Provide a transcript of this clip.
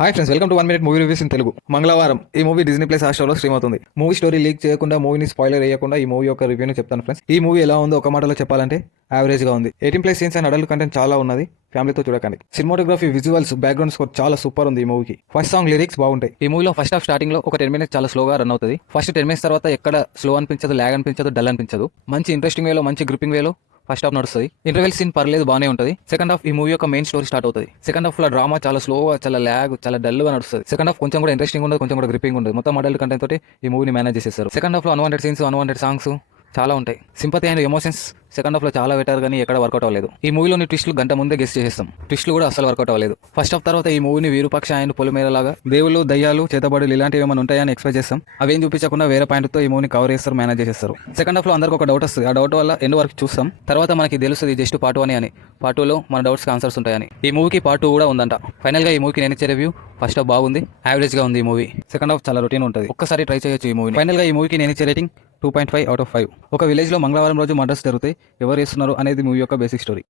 Hi friends, welcome to 1 minute movie reviews in Telugu. మంగళవారం ఈ movie Disney plus హాట్‌స్టార్‌లో stream అవుతుంది. Movie story leak చేయకుండా, మూవీని స్పాయిలర్ వేయకుండా ఈ మూవీ యొక్క రివ్యూని చెప్తాను ఫ్రెండ్స్. ఈ మూవీ ఎలా ఉందో ఒక మాటలో చెప్పాలంటే యావరేజ్ గా ఉంది. 18+ సీన్స్ అండ్ అడల్ట్ కంటెంట్ చాలా ఉన్నది. ఫ్యామిలీతో చూడకండి. సినిమాటోగ్రఫీ, విజువల్స్, బ్యాక్గ్రౌండ్ స్కోర్ చాలా సూపర్ ఉంది ఈ మూవీకి. ఫస్ట్ సాంగ్ లిరిక్స్ బాగుంటాయి. ఈ మూవీలో ఫస్ట్ హాఫ్ స్టార్టింగ్ లో ఒక 10 మినిట్స్ చాలా స్లోగా రన్ అవుతుంది. ఫస్ట్ 10 మినిట్స్ తర్వాత ఎక్కడ స్లో అనిపించదు, లాగ్ అనిపించదు, డల్ అనిపించదు. మంచి ఇంట్రెస్టింగ్ వేలో, మంచి గ్రిప్పింగ్ వేలో ఫస్ట్ హాఫ్ నడుస్తుంది. ఇంటర్వెల్ సీన్ పర్లేదు, బాగానే ఉంటుంది. సెకండ్ హాఫ్ ఈ మూవీ యొక్క మెయిన్ స్టోరీ స్టార్ట్ అవుతుంది. సెకండ్ హాఫ్ లో డ్రామా చాలా స్లోగా, చాలా లాగ్, చాలా డల్ గా నడుస్తుంది. సెకండ్ హాఫ్ కొంచెం కూడా ఇంట్రెస్టింగ్ ఉండదు, కొంచెం కూడా గ్రిప్పింగ్ ఉండదు. మొత్తం అడల్ట్ కంటెంట్ తోటి ఈ మూవీని మేనేజ్ చేసేస్తారు. సెకండ్ హాఫ్ లో అన్వాంటెడ్ సీన్స్, అన్వాంటెడ్ సాంగ్స్ చాలా ఉంటాయి. Sympathy and emotions second half లో చాలా పెట్టారు, కానీ ఎక్కడ వర్కౌట్ అవ్వలేదు. ఈ మూవీలోని ట్విస్టులు గంట ముందే గెస్ట్ చేసేస్తాం. ట్విస్టులు కూడా అసలు వర్కౌట్ అవ్వలేదు. ఫస్ట్ హాఫ్ తర్వాత ఈ మూవీని వీరుపక్ష అండ్ పొలిమేర లాగా దేవుళ్ళు, దయ్యాలు, చేతబడులు ఇలాంటివి ఏమైనా ఉంటాయని ఎక్స్పెక్ట్ చేస్తాం. అవేం చూపించకుండా వేరే పాయింట్ తో ఈ మూవీని కవర్ చేస్తారు, మేనేజ్ చేస్తారు. సెకండ్ హాఫ్ లో అందరికి ఒక డౌట్ వస్తుంది. ఆ డౌట్ వల్ల ఎండ్ వరకు చూస్తాం. తర్వాత మనకి తెలుస్తుంది జస్ట్ పార్ట్ 1 అని. పార్ట్ 2 లో మన డౌట్స్ ఆన్సర్స్ ఉంటాయని. ఈ మూవీకి పార్ట్ 2 కూడా ఉందంట. ఫైనల్ గా ఈ మూవీకి నేను ఇచ్చే రివ్యూ ఫస్ట్ హాఫ్ బాగుంది, యావరేజ్ గా ఉంది ఈ మూవీ. సెకండ్ హాఫ్ చాలా రొటీన్ ఉంటుంది. ఒక్కసారి ట్రై చేయొచ్చు ఈ మూవీ. ఫైనల్ గా ఈ మూవీకి నేను ఇచ్చే రేటింగ్ 2.5/5. ఒక విలేజ్ లో మంగళవారం రోజు మర్డర్స్ జరుగుతాయి. ఎవరు చేస్తున్నారు అనేది మూవీ యొక్క బేసిక్ స్టోరీ.